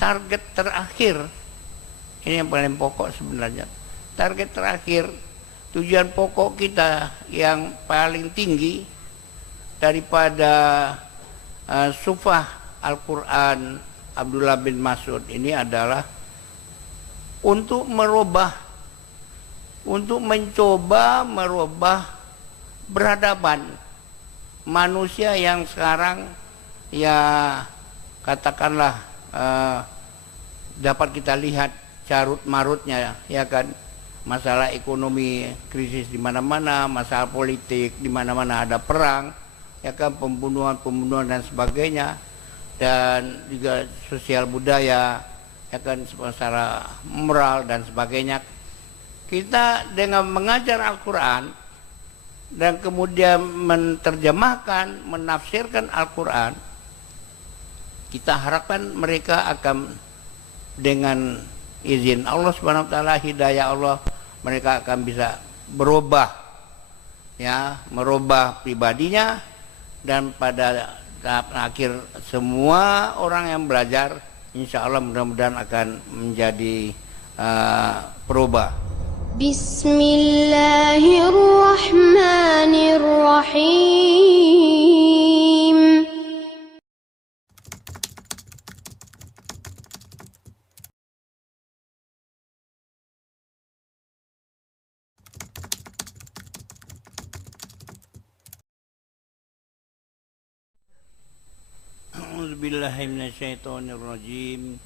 target terakhir, ini yang paling pokok sebenarnya, target terakhir, tujuan pokok kita yang paling tinggi daripada sufah Al-Quran Abdullah bin Mas'ud ini adalah untuk mencoba merubah peradaban manusia yang sekarang ya katakanlah dapat kita lihat carut marutnya, ya kan, masalah ekonomi krisis di mana-mana, masalah politik di mana-mana ada perang, ya kan, pembunuhan dan sebagainya, dan juga sosial budaya, ya kan, secara moral dan sebagainya. Kita dengan mengajar Al-Quran dan kemudian menerjemahkan, menafsirkan Al-Quran, kita harapkan mereka akan dengan izin Allah Subhanahu wa taala, hidayah Allah, mereka akan bisa berubah, ya, merubah pribadinya, dan pada tahap akhir semua orang yang belajar insya Allah mudah-mudahan akan menjadi perubah. Bismillahirrahmanirrahim. A'udzubillahiminasyaitonirrajim.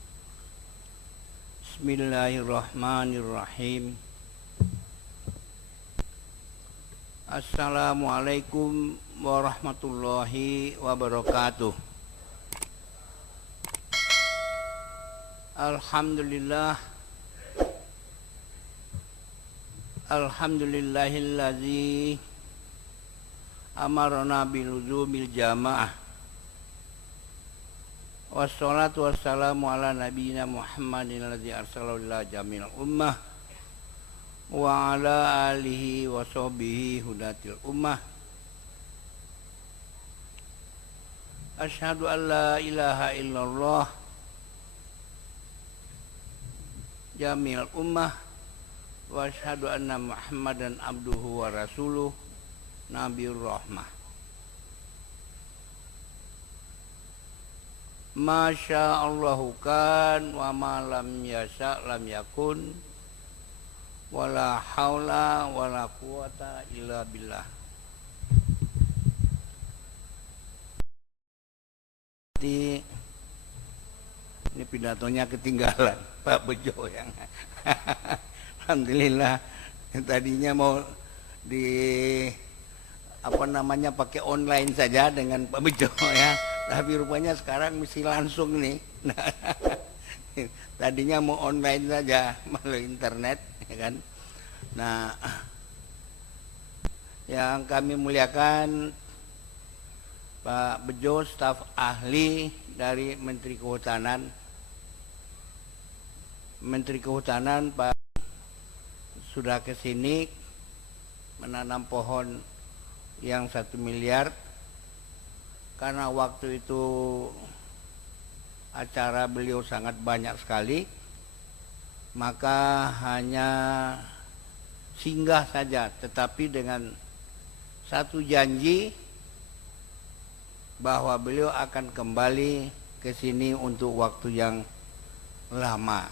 Bismillahirrahmanirrahim. Assalamualaikum warahmatullahi wabarakatuh. Alhamdulillah, alhamdulillahilladzi amarna biluzumil jamaah. Wassalatu wassalamu ala nabiyyina Muhammadin alladzi arsalahu ila jamil ummah wa ala alihi wa sahbihi hudatil ummah. Asyhadu an la ilaha illallah jamil ummah wa asyhadu anna Muhammadan abduhu wa rasuluh nabiyur rahmah. Masya Allahu kan wa ma lam yasha lam yakun wala haula wala quwata illa billah. Ini pidatonya ketinggalan Pak Bejo yang alhamdulillah, tadinya mau di pakai online saja dengan Pak Bejo ya, tapi rupanya sekarang mesti langsung nih. Nah, tadinya mau online saja melalui internet, ya kan. Nah, yang kami muliakan Pak Bejo, staf ahli dari Menteri Kehutanan. Menteri Kehutanan Pak sudah kesini menanam pohon yang 1 miliar. Karena waktu itu acara beliau sangat banyak sekali, maka hanya singgah saja, tetapi dengan satu janji bahwa beliau akan kembali ke sini untuk waktu yang lama.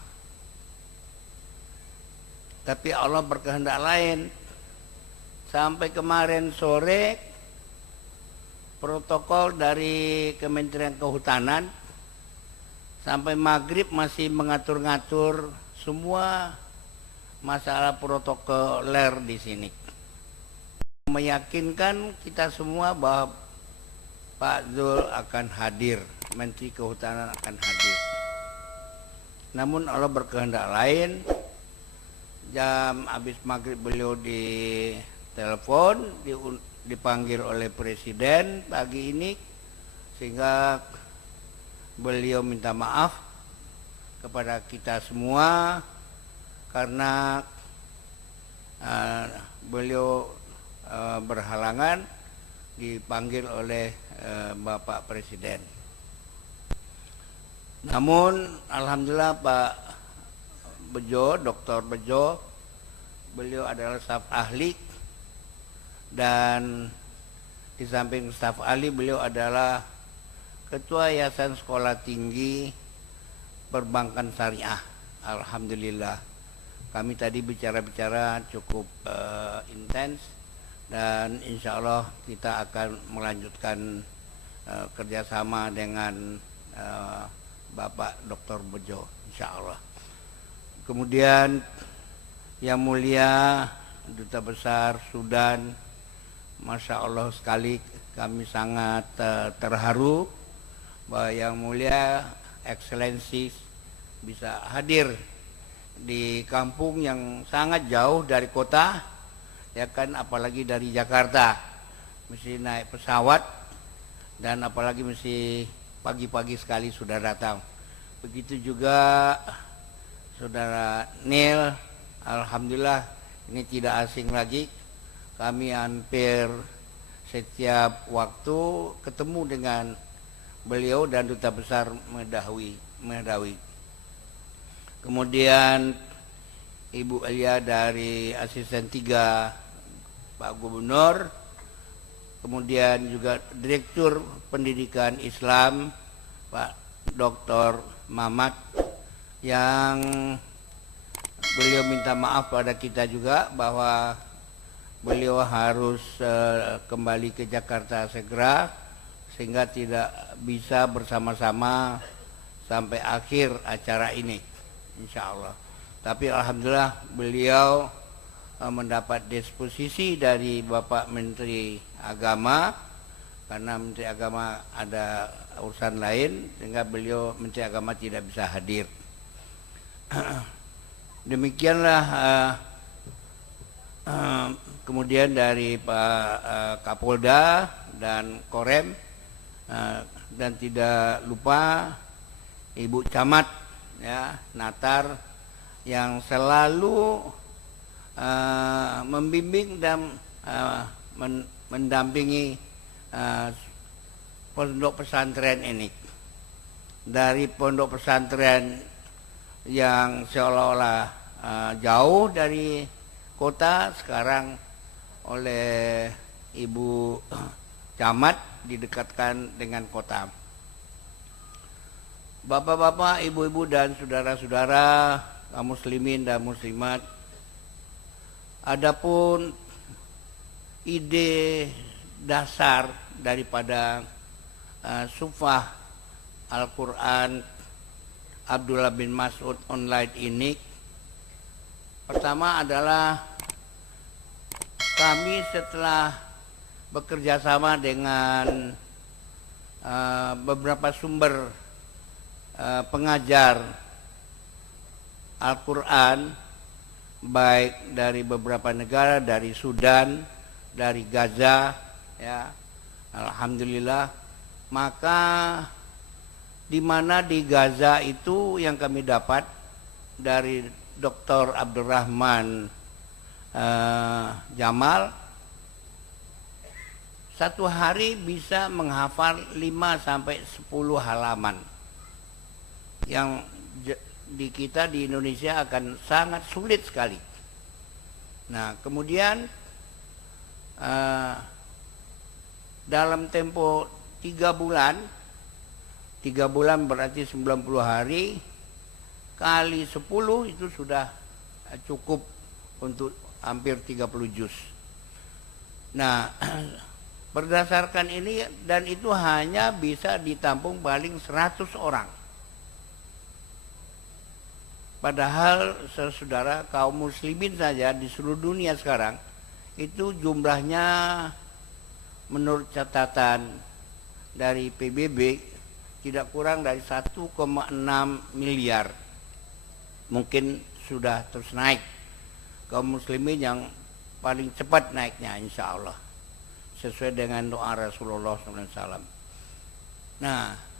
Tapi Allah berkehendak lain. Sampai kemarin sore protokol dari Kementerian Kehutanan sampai maghrib masih mengatur-ngatur semua masalah protokoler di sini, meyakinkan kita semua bahwa Pak Zul akan hadir, Menteri Kehutanan akan hadir. Namun Allah berkehendak lain. Jam habis maghrib beliau ditelepon, dipanggil oleh Presiden pagi ini, sehingga beliau minta maaf kepada kita semua karena beliau berhalangan dipanggil oleh Bapak Presiden. Namun alhamdulillah Pak Bejo, Dr. Bejo, beliau adalah staf ahli, dan di samping staf ahli beliau adalah Ketua Yayasan Sekolah Tinggi Perbankan Syariah. Alhamdulillah kami tadi bicara-bicara cukup intens, dan insya Allah kita akan melanjutkan kerjasama dengan Bapak Dr. Bejo, insya Allah. Kemudian Yang Mulia Duta Besar Sudan, Masya Allah sekali, kami sangat terharu bahwa Yang Mulia Eksselensi bisa hadir di kampung yang sangat jauh dari kota, ya kan, apalagi dari Jakarta, mesti naik pesawat, dan apalagi mesti pagi-pagi sekali sudah datang. Begitu juga Saudara Nil, alhamdulillah ini tidak asing lagi, kami hampir setiap waktu ketemu dengan beliau dan Duta Besar Mahdawi. Kemudian Ibu Elia dari Asisten 3 Pak Gubernur, kemudian juga Direktur Pendidikan Islam Pak Dr. Mamat, yang beliau minta maaf pada kita juga bahwa beliau harus kembali ke Jakarta segera, sehingga tidak bisa bersama-sama sampai akhir acara ini, insya Allah. Tapi alhamdulillah beliau mendapat disposisi dari Bapak Menteri Agama, karena Menteri Agama ada urusan lain, sehingga beliau Menteri Agama tidak bisa hadir. Demikianlah kemudian dari Pak Kapolda dan Korem, dan tidak lupa Ibu Camat, ya, Natar, yang selalu membimbing dan mendampingi pondok pesantren ini. Dari pondok pesantren yang seolah-olah jauh dari kota, sekarang oleh Ibu Camat didekatkan dengan kota. Bapak-bapak, ibu-ibu, dan saudara-saudara kaum muslimin dan muslimat, adapun ide dasar daripada Sufah Al-Quran Abdullah bin Mas'ud online ini, pertama adalah kami setelah bekerja sama dengan beberapa sumber pengajar Al-Quran, baik dari beberapa negara, dari Sudan, dari Gaza, ya, alhamdulillah. Maka di mana di Gaza itu yang kami dapat dari Dr. Abdurrahman Jamal, satu hari bisa menghafal 5-10 halaman, yang di kita di Indonesia akan sangat sulit sekali. Nah, kemudian dalam tempo 3 bulan, 3 bulan berarti 90 hari, kali 10 itu sudah cukup untuk hampir 30 juz. Nah, berdasarkan ini, dan itu hanya bisa ditampung paling 100 orang. Padahal saudara, kaum muslimin saja di seluruh dunia sekarang itu jumlahnya menurut catatan dari PBB tidak kurang dari 1,6 miliar. Mungkin sudah terus naik. Kaum muslimin yang paling cepat naiknya, insya Allah, sesuai dengan doa Rasulullah SAW. Nah,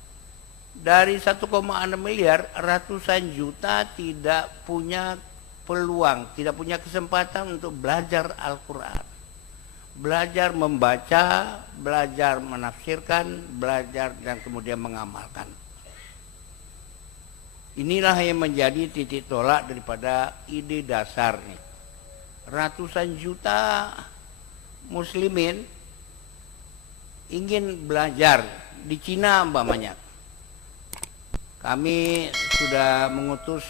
dari 1,6 miliar, ratusan juta tidak punya peluang, tidak punya kesempatan untuk belajar Al-Quran, belajar membaca, belajar menafsirkan, belajar dan kemudian mengamalkan. Inilah yang menjadi titik tolak daripada ide dasar nih. Ratusan juta muslimin ingin belajar di Cina umpamanya. Kami sudah mengutus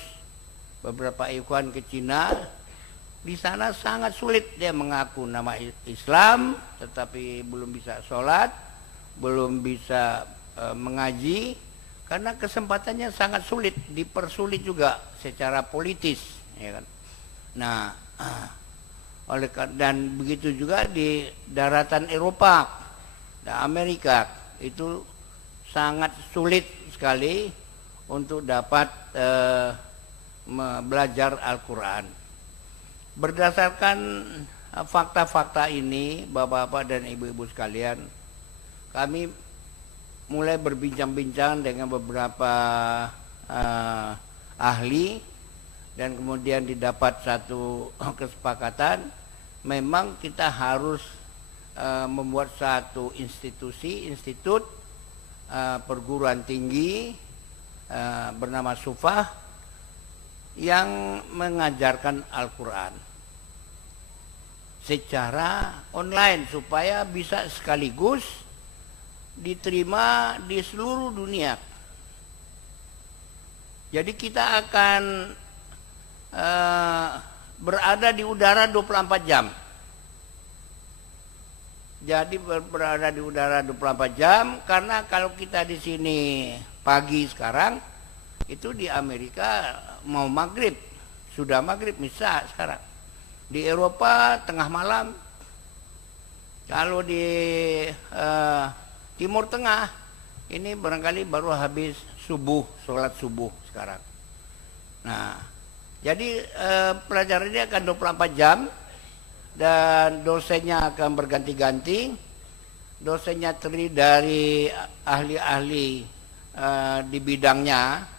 beberapa ikhwan ke Cina. Di sana sangat sulit dia mengaku nama Islam, tetapi belum bisa sholat, belum bisa mengaji, karena kesempatannya sangat sulit, dipersulit juga secara politis, ya kan. Nah, dan begitu juga di daratan Eropa dan Amerika itu sangat sulit sekali untuk dapat belajar Al-Quran. Berdasarkan fakta-fakta ini, bapak-bapak dan ibu-ibu sekalian, kami mulai berbincang-bincang dengan beberapa ahli, dan kemudian didapat satu kesepakatan, memang kita harus membuat satu institut perguruan tinggi bernama Sufah yang mengajarkan Al-Quran secara online supaya bisa sekaligus diterima di seluruh dunia. Jadi kita akan berada di udara 24 jam. Jadi berada di udara 24 jam, karena kalau kita di sini pagi sekarang, itu di Amerika mau maghrib, sudah maghrib misa sekarang. Di Eropa tengah malam. Kalau di Timur Tengah ini barangkali baru habis subuh, sholat subuh sekarang. Nah, jadi pelajaran ini akan 24 jam dan dosennya akan berganti-ganti. Dosennya terdiri dari ahli-ahli di bidangnya.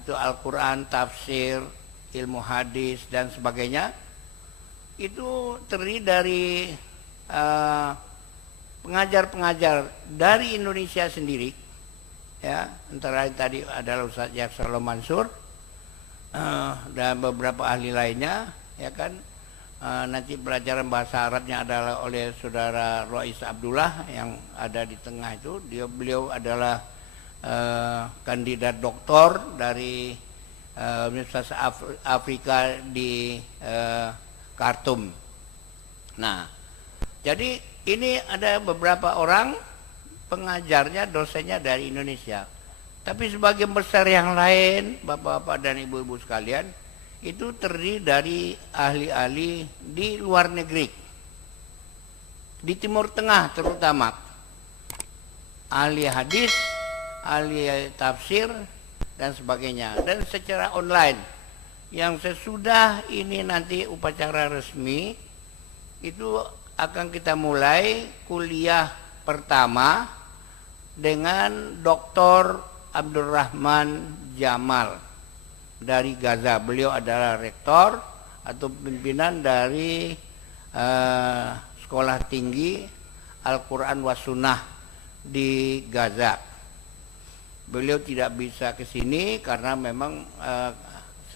Itu Al-Quran, tafsir, ilmu hadis dan sebagainya. Itu terdiri dari pengajar-pengajar dari Indonesia sendiri, ya, antara tadi adalah Ustaz Yaksalom Mansur dan beberapa ahli lainnya, ya kan. Nanti pelajaran bahasa Arabnya adalah oleh saudara Rois Abdullah yang ada di tengah itu. Beliau adalah kandidat doktor dari Universitas Afrika di Khartoum. Nah, jadi ini ada beberapa orang pengajarnya, dosennya dari Indonesia. Tapi sebagian besar yang lain, bapak-bapak dan ibu-ibu sekalian, itu terdiri dari ahli-ahli di luar negeri, di Timur Tengah terutama, ahli hadis, ahli tafsir dan sebagainya, dan secara online. Yang sesudah ini nanti upacara resmi itu akan kita mulai kuliah pertama dengan Dr. Abdurrahman Jamal dari Gaza. Beliau adalah rektor atau pimpinan dari sekolah tinggi Al-Quran was Sunnah di Gaza. Beliau tidak bisa ke sini karena memang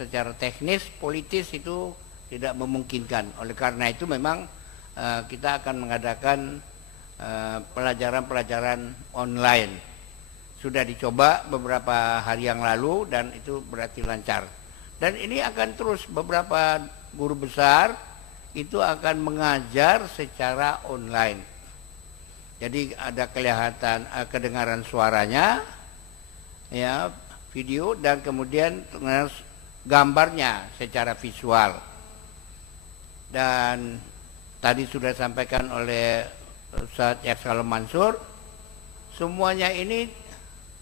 secara teknis, politis itu tidak memungkinkan. Oleh karena itu memang kita akan mengadakan pelajaran-pelajaran online. Sudah dicoba beberapa hari yang lalu dan itu berarti lancar. Dan ini akan terus, beberapa guru besar itu akan mengajar secara online. Jadi ada kelihatan kedengaran suaranya, ya, video, dan kemudian gambarnya secara visual. Dan tadi sudah disampaikan oleh Ustaz Yaksalom Mansur, semuanya ini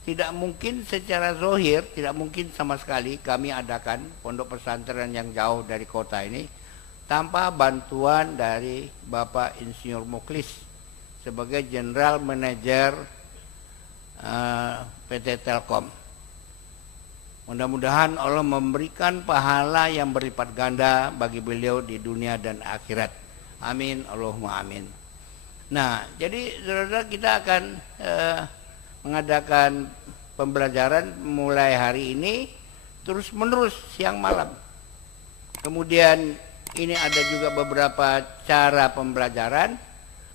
tidak mungkin secara zahir, tidak mungkin sama sekali kami adakan pondok pesantren yang jauh dari kota ini tanpa bantuan dari Bapak Insinyur Mukhlis sebagai General Manager PT Telkom. Mudah-mudahan Allah memberikan pahala yang berlipat ganda bagi beliau di dunia dan akhirat. Amin, Allahumma amin. Nah, jadi saudara, kita akan mengadakan pembelajaran mulai hari ini terus menerus siang malam. Kemudian ini ada juga beberapa cara pembelajaran.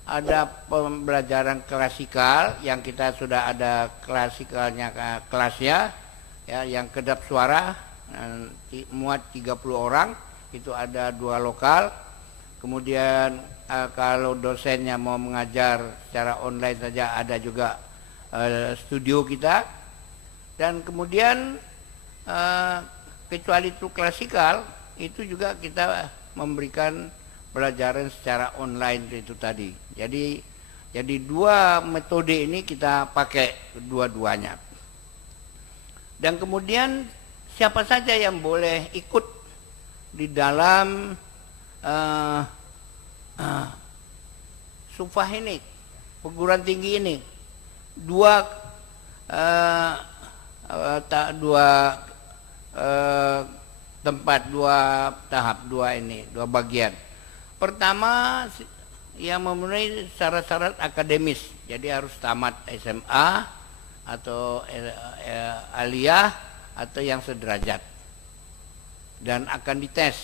Ada pembelajaran klasikal yang kita sudah ada klasikalnya kelasnya ya, yang kedap suara muat 30 orang, itu ada 2 lokal. Kemudian kalau dosennya mau mengajar secara online saja ada juga studio kita. Dan kemudian kecuali itu klasikal, itu juga kita memberikan pelajaran secara online itu tadi. Jadi 2 metode ini kita pakai dua-duanya. Dan kemudian siapa saja yang boleh ikut di dalam SUFAH ini, perguruan tinggi ini. Dua tempat, 2 tahap, 2 bagian. Pertama, yang memenuhi syarat-syarat akademis, jadi harus tamat SMA atau aliyah atau yang sederajat, dan akan dites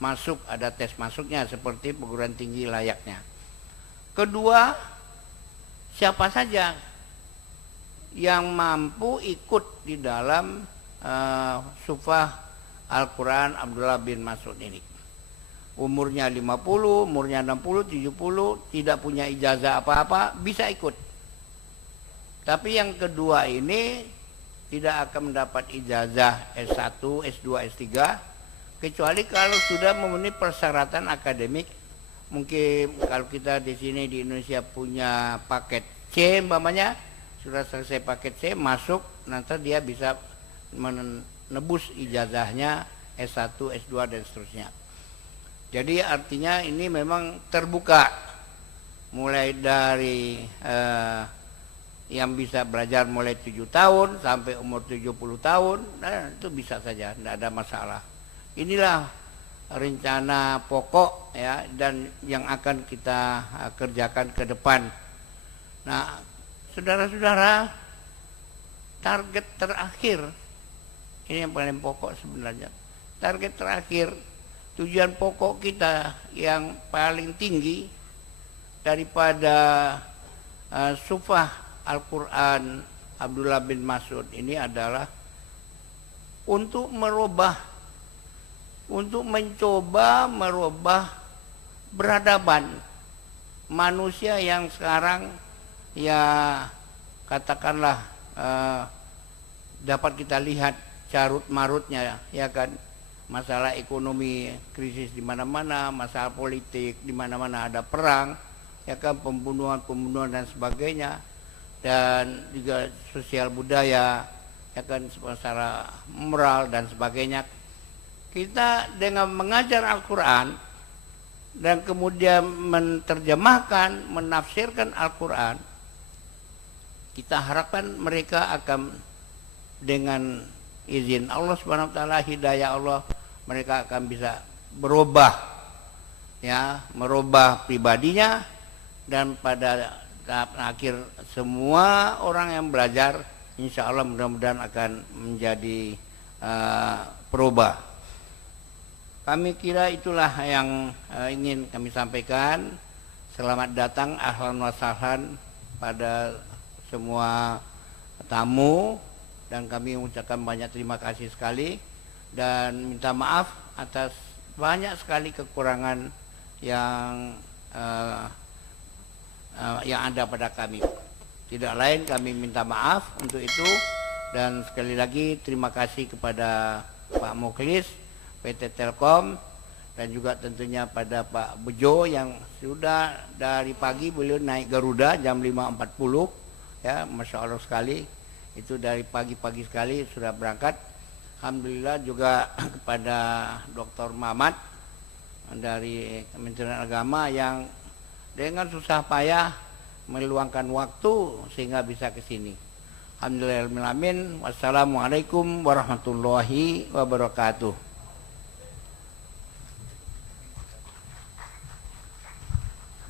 masuk, ada tes masuknya seperti perguruan tinggi layaknya. Kedua, siapa saja yang mampu ikut di dalam SUFAH Al-Quran Abdullah bin Mas'ud ini. Umurnya 50, umurnya 60, 70, tidak punya ijazah apa-apa, bisa ikut. Tapi yang kedua ini tidak akan mendapat ijazah S1, S2, S3, kecuali kalau sudah memenuhi persyaratan akademik. Mungkin kalau kita di sini di Indonesia punya paket C umpamanya, sudah selesai paket C, masuk, nanti dia bisa menebus ijazahnya S1, S2 dan seterusnya. Jadi artinya ini memang terbuka, mulai dari yang bisa belajar mulai 7 tahun sampai umur 70 tahun, nah, itu bisa saja, tidak ada masalah. Inilah rencana pokok ya, dan yang akan kita kerjakan ke depan. Nah, saudara-saudara, target terakhir ini yang paling pokok sebenarnya. Target terakhir, tujuan pokok kita yang paling tinggi daripada SUFAH Al-Quran Abdullah bin Mas'ud ini adalah untuk mencoba merubah peradaban manusia yang sekarang ya katakanlah dapat kita lihat carut marutnya ya kan, masalah ekonomi krisis di mana-mana, masalah politik di mana-mana ada perang ya kan, pembunuhan dan sebagainya, dan juga sosial budaya ya kan, secara moral dan sebagainya. Kita dengan mengajar Al-Quran dan kemudian menerjemahkan, menafsirkan Al-Quran, kita harapkan mereka akan dengan izin Allah Subhanahu wa taala, hidayah Allah, mereka akan bisa berubah ya, merubah pribadinya, dan pada tahap akhir semua orang yang belajar insya Allah mudah-mudahan akan menjadi perubah. Kami kira itulah yang ingin kami sampaikan. Selamat datang, ahlan wa sahlan pada semua tamu, dan kami mengucapkan banyak terima kasih sekali dan minta maaf atas banyak sekali kekurangan yang ada pada kami. Tidak lain kami minta maaf untuk itu, dan sekali lagi terima kasih kepada Pak Mukhlis PT Telkom, dan juga tentunya pada Pak Bejo yang sudah dari pagi beliau naik Garuda jam 5.40 ya, Masya Allah sekali, itu dari pagi-pagi sekali sudah berangkat. Alhamdulillah juga kepada Dr. Mamat dari Kementerian Agama yang dengan susah payah meluangkan waktu sehingga bisa ke sini. Alhamdulillahirabbil alamin. Wassalamualaikum warahmatullahi wabarakatuh.